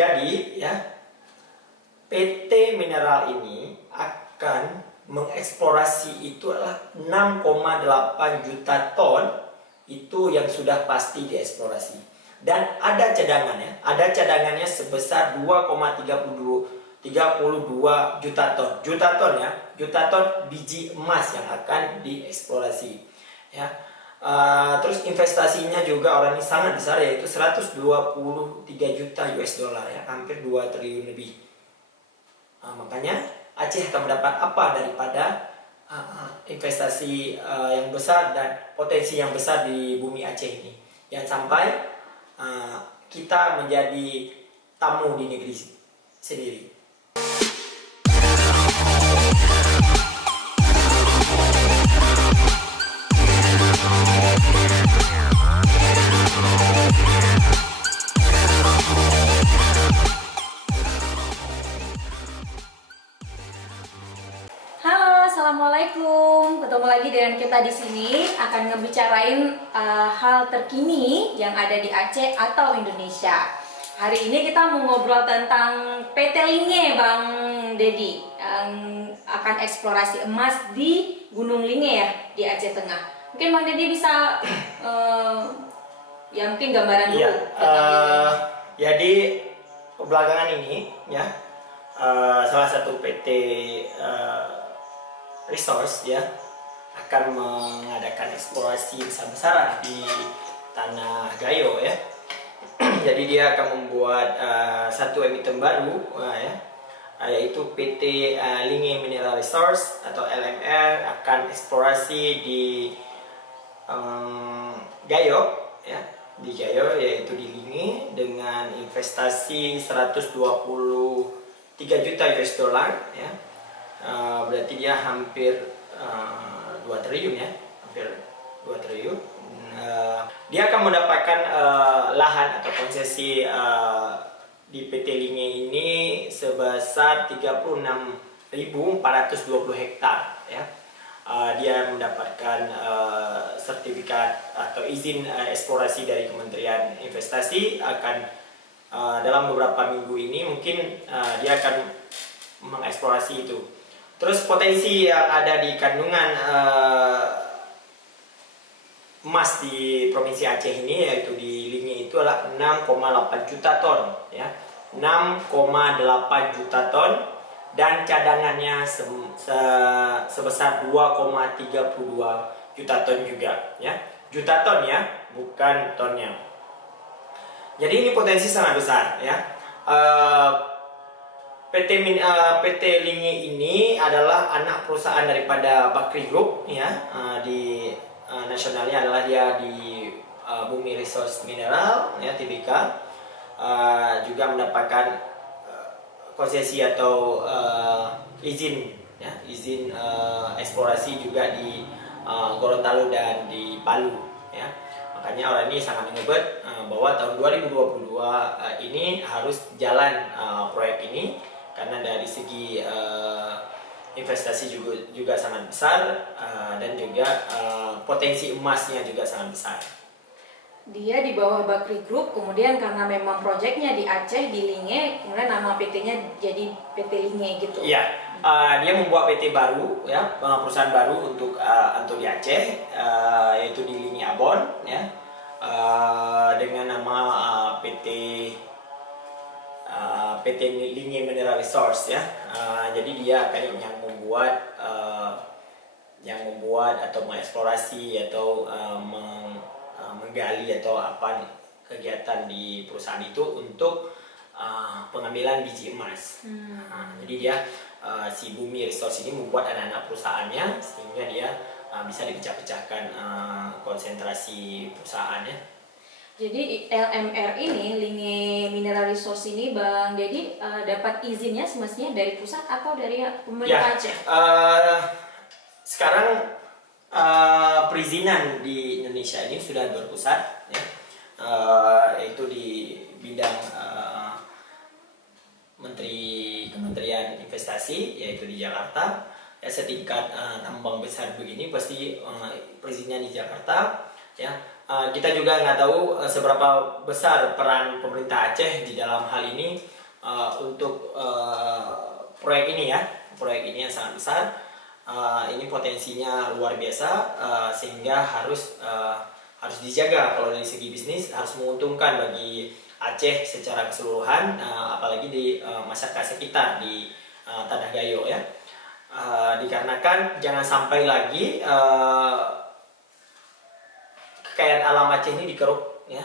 Jadi ya, PT Mineral ini akan mengeksplorasi itu adalah 6,8 juta ton itu yang sudah pasti dieksplorasi. Dan ada cadangannya sebesar 2,32 juta ton. Juta ton biji emas yang akan dieksplorasi. Ya. Terus investasinya juga orang ini sangat besar, yaitu 123 juta US dollar ya, hampir 2 triliun lebih. Makanya Aceh akan mendapat apa daripada investasi yang besar dan potensi yang besar di bumi Aceh ini. Yang sampai kita menjadi tamu di negeri sendiri. Assalamualaikum, ketemu lagi dengan kita di sini akan ngebicarain hal terkini yang ada di Aceh atau Indonesia. Hari ini kita mau ngobrol tentang PT Linge, Bang Dedi, yang akan eksplorasi emas di Gunung Linge ya, di Aceh Tengah. Mungkin Bang Dedi bisa ya mungkin gambaran dulu. Jadi belakangan ini ya, salah satu PT Resource ya akan mengadakan eksplorasi besar-besaran di tanah Gayo ya. Jadi dia akan membuat satu emiten baru ya, yaitu PT Linge Mineral Resource atau LMR akan eksplorasi di Gayo ya, di Gayo yaitu di Linge dengan investasi 123 juta US dollar ya. Berarti dia hampir 2 triliun ya, hampir 2 triliun. Dia akan mendapatkan lahan atau konsesi di PT Linge ini sebesar 36.420 hektar ya. Dia mendapatkan sertifikat atau izin eksplorasi dari Kementerian Investasi. Akan dalam beberapa minggu ini mungkin dia akan mengeksplorasi itu. Terus potensi yang ada di kandungan emas di Provinsi Aceh ini, yaitu di Linge itu adalah 6,8 juta ton ya, 6,8 juta ton, dan cadangannya sebesar 2,32 juta ton juga ya, juta ton ya, bukan tonnya. Jadi ini potensi sangat besar ya. PT Linge ini adalah anak perusahaan daripada Bakri Group ya, di nasionalnya adalah dia di Bumi Resource Mineral ya, TBK, juga mendapatkan konsesi atau izin ya, izin eksplorasi juga di Gorontalo dan di Palu ya. Makanya orang ini sangat menyebut bahwa tahun 2022 ini harus jalan proyek ini, karena dari segi investasi juga sangat besar, dan juga potensi emasnya juga sangat besar. Dia di bawah Bakri Group, kemudian karena memang proyeknya di Aceh, di Linge, kemudian nama PT-nya jadi PT Linge gitu. Iya, dia membuat PT baru ya, perusahaan baru untuk di Aceh, yaitu di Linge Abon ya, dengan nama PT Linge Mineral Resource ya. Jadi dia akan yang membuat atau mengeksplorasi atau menggali atau apa kegiatan di perusahaan itu untuk pengambilan biji emas. Jadi dia si Bumi Resource ini membuat anak-anak perusahaannya sehingga dia bisa dipecah-pecahkan konsentrasi perusahaannya. Jadi LMR ini, Linge Mineral Resource ini, Bang Dedi, dapat izinnya semestinya dari pusat atau dari pemerintah Aceh? Sekarang perizinan di Indonesia ini sudah berpusat ya, yaitu di bidang Kementerian Investasi, yaitu di Jakarta ya. Setingkat tambang besar begini pasti perizinnya di Jakarta ya. kita juga nggak tahu seberapa besar peran pemerintah Aceh di dalam hal ini untuk proyek ini ya. Proyek ini yang sangat besar. Ini potensinya luar biasa, sehingga harus dijaga. Kalau dari segi bisnis harus menguntungkan bagi Aceh secara keseluruhan, apalagi di masyarakat sekitar di Tanah Gayo ya. Dikarenakan jangan sampai lagi kekayaan alam Aceh ini dikeruk ya,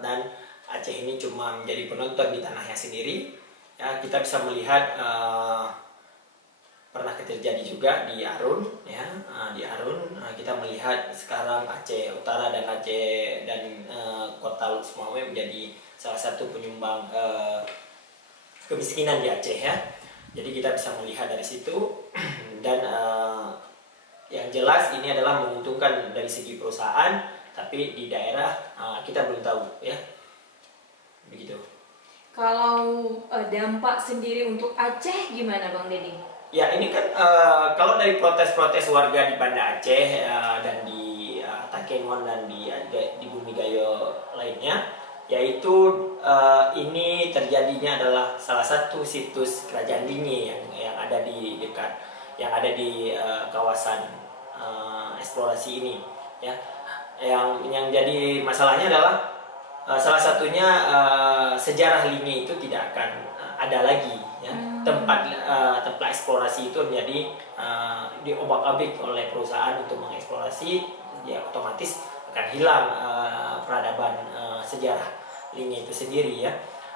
dan Aceh ini cuma menjadi penonton di tanahnya sendiri ya. Kita bisa melihat pernah terjadi juga di Arun ya. Di Arun kita melihat sekarang Aceh Utara dan Aceh dan Kota Sumawe menjadi salah satu penyumbang kemiskinan di Aceh ya. Jadi kita bisa melihat dari situ dan yang jelas ini adalah menguntungkan dari segi perusahaan, tapi di daerah kita belum tahu ya. Begitu. Kalau dampak sendiri untuk Aceh gimana Bang Deddy? Ya ini kan kalau dari protes-protes warga di Banda Aceh dan di Takengon dan di Bumi Gayo lainnya, yaitu ini terjadinya adalah salah satu situs kerajaan Linge yang ada di dekat, yang ada di kawasan eksplorasi ini ya. Yang jadi masalahnya adalah salah satunya sejarah Linge itu tidak akan ada lagi ya. Tempat eksplorasi itu menjadi diobak-abrik oleh perusahaan untuk mengeksplorasi, ya otomatis akan hilang peradaban sejarah Linge itu sendiri ya.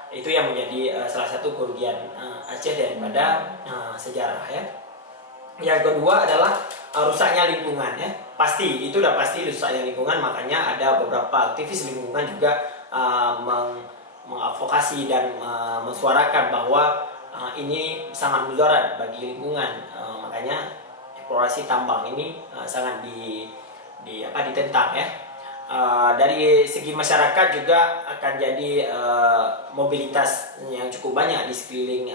Itu yang menjadi salah satu kerugian Aceh daripada sejarah ya. Yang kedua adalah rusaknya lingkungan ya. Pasti itu udah pasti rusaknya lingkungan, makanya ada beberapa aktivis lingkungan juga mengadvokasi dan mensuarakan bahwa ini sangat mudarat bagi lingkungan. Makanya eksplorasi tambang ini sangat ditentang ya. Dari segi masyarakat juga akan jadi mobilitas yang cukup banyak di sekeliling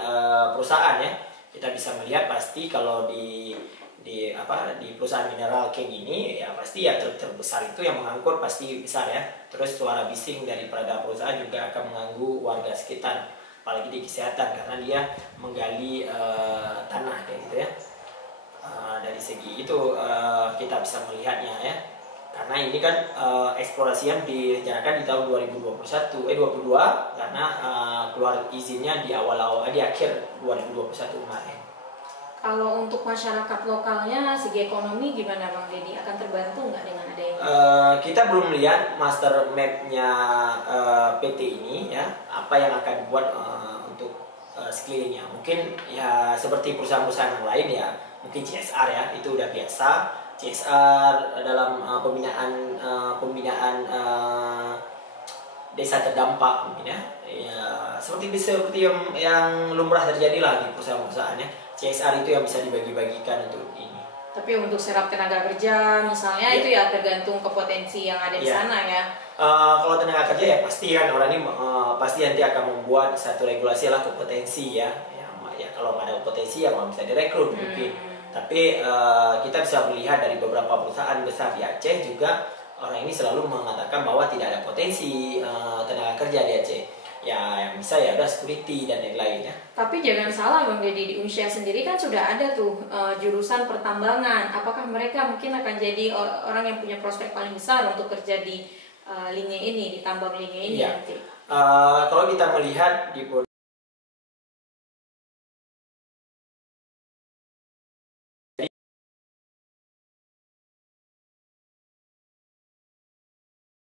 perusahaan ya. Kita bisa melihat pasti kalau di perusahaan mineral King ini ya pasti ya terbesar itu yang mengangkut pasti besar ya. Terus suara bising daripada perusahaan juga akan mengganggu warga sekitar, apalagi di kesehatan karena dia menggali tanah kayak gitu ya. Dari segi itu kita bisa melihatnya ya. Karena ini kan eksplorasi yang direncanakan di tahun 22 karena keluar izinnya di akhir 2021 kemarin. Kalau untuk masyarakat lokalnya segi ekonomi gimana Bang Deddy? Akan terbantu nggak dengan adanya? Kita belum lihat master map-nya PT ini ya, apa yang akan dibuat untuk sekelilingnya. Mungkin ya seperti perusahaan-perusahaan yang lain ya, mungkin CSR ya, itu udah biasa. CSR dalam pembinaan desa terdampak mungkin ya, seperti yang lumrah terjadi lah di perusahaan-perusahaannya. CSR itu yang bisa dibagi-bagikan untuk ini. Tapi untuk serap tenaga kerja misalnya itu ya tergantung ke potensi yang ada di sana ya. Kalau tenaga kerja ya pasti kan orang ini pasti nanti akan membuat satu regulasi lah kompetensi ya. Ya kalau nggak ada kompetensi ya nggak bisa direkrut mungkin. Tapi kita bisa melihat dari beberapa perusahaan besar di Aceh juga orang ini selalu mengatakan bahwa tidak ada potensi tenaga kerja di Aceh. Ya yang bisa ya udah security dan lain-lain ya. Tapi jangan salah Bang Deddy, di Unsia sendiri kan sudah ada tuh jurusan pertambangan. Apakah mereka mungkin akan jadi orang yang punya prospek paling besar untuk kerja di Linge ini, di tambang Linge ini nanti? Kalau kita melihat di